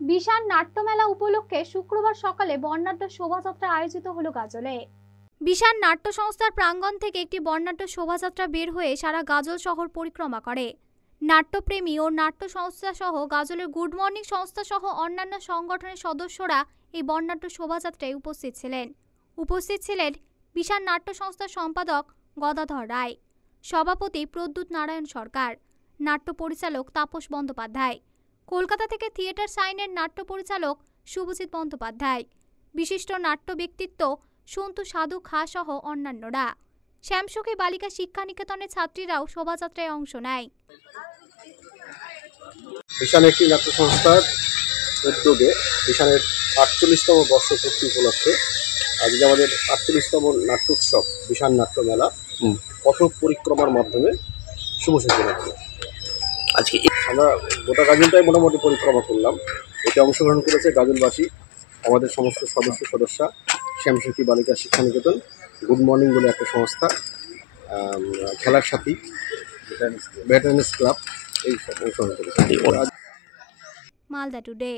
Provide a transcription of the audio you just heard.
বিশাল নাট্যমেলা উপলক্ষে শুক্রবার সকালে বর্ণাঢ্য শোভাযাত্রা আয়োজিত হলো গাজলে। বিশাল নাট্য সংস্থার প্রাঙ্গণ থেকে একটি বর্ণাঢ্য শোভাযাত্রা বের হয়ে সারা গাজল শহর পরিক্রমা করে। নাট্যপ্রেমী ও নাট্য সংস্থা সহ গাজলের গুড মর্নিং সংস্থা সহ অন্যান্য সংগঠনের সদস্যরা এই বর্ণাঢ্য শোভাযাত্রায় উপস্থিত ছিলেন বিশাল নাট্য সংস্থার সম্পাদক গদাধর রায়, সভাপতি প্রদ্যুৎ নারায়ণ সরকার, নাট্য পরিচালক তাপস বন্দ্যোপাধ্যায়, কলকাতা থেকে থিয়েটার সাইনের নাট্য পরিচালক শুভজিৎ বন্দ্যোপাধ্যায়, বিশিষ্ট নাট্য ব্যক্তিত্ব সন্তু সাধু খা সহ অন্যান্যরা। শ্যামসুখী বালিকা শিক্ষা নিকেতনের ছাত্রীরাও শোভাযাত্রায় অংশ নেয়। বিশাল একটি নাট্য সংস্থার উদ্যোগে বিশালের ৪৮তম বর্ষপূর্তি উপলক্ষে আজকে আমাদের ৪৮তম নাট্যোৎসব বিশাল নাট্য মেলা পথ পরিক্রমার মাধ্যমে শুভ সূচনা হলো। আজকে আমরা গোটা গাজলটাই মোটামুটি পরিক্রমা করলাম। এতে অংশগ্রহণ করেছে গাজলবাসী, আমাদের সমস্ত সদস্যা, শ্যামসুখী বালিকা শিক্ষা নিকেতন, গুড মর্নিং বলে একটা সংস্থা, খেলার সাথী, ভেটারেন্স ক্লাব, এই সব অংশগ্রহণ করেছে। মালদা টুডে।